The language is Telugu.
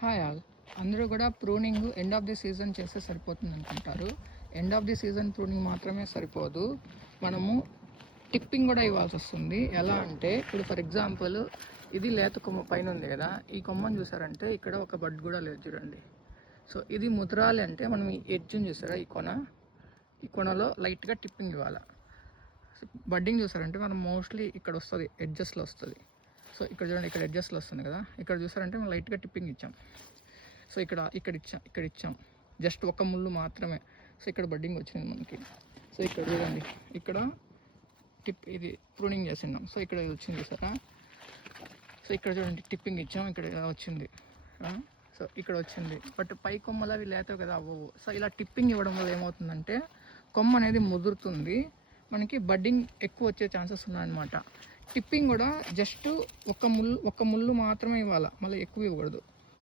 Hi all. అందరూ కూడా pruning end of the season చేస్తే సరిపోతుంది అనుకుంటారు. End of the season pruning మాత్రమే సరిపోదు, మనము టిప్పింగ్ కూడా ఇవ్వాల్సి వస్తుంది. ఎలా అంటే ఇప్పుడు ఫర్ ఎగ్జాంపుల్ ఇది లేత కొమ్మ పైన ఉంది కదా, ఈ కొమ్మని చూసారంటే ఇక్కడ ఒక బడ్ కూడా లేదు చూడండి. సో ఇది ముద్రాలి అంటే మనం ఈ ఎడ్జ్ని చూసారా, ఈ కొనలో లైట్గా టిప్పింగ్ ఇవ్వాలి. బడ్డింగ్ చూసారంటే మనం మోస్ట్లీ ఇక్కడ వస్తుంది, ఎడ్జెస్లో వస్తుంది. సో ఇక్కడ చూడండి, ఇక్కడ ఎడ్జెస్లో వస్తుంది కదా, ఇక్కడ చూసారంటే మనం లైట్గా టిప్పింగ్ ఇచ్చాం. సో ఇక్కడ ఇచ్చాం జస్ట్ ఒక ముళ్ళు మాత్రమే. సో ఇక్కడ బడ్డింగ్ వచ్చింది మనకి. సో ఇక్కడ చూడండి, ఇక్కడ టిప్ ఇది ప్రూనింగ్ చేసినాం. సో ఇక్కడ వచ్చింది సారా. సో ఇక్కడ చూడండి టిప్పింగ్ ఇచ్చాం, ఇక్కడ వచ్చింది. సో ఇక్కడ వచ్చింది, బట్ పై కొమ్మలు అవి లేతవి కదా, అవ్వవు. సో ఇలా టిప్పింగ్ ఇవ్వడం వల్ల ఏమవుతుందంటే కొమ్మ అనేది ముదురుతుంది, మనకి బడ్డింగ్ ఎక్కువ వచ్చే ఛాన్సెస్ ఉన్నాయన్నమాట. టిప్పింగ్ కూడా జస్ట్ ఒక ముళ్ళు మాత్రమే ఇవ్వాలి, మళ్ళీ ఎక్కువ ఇవ్వకూడదు.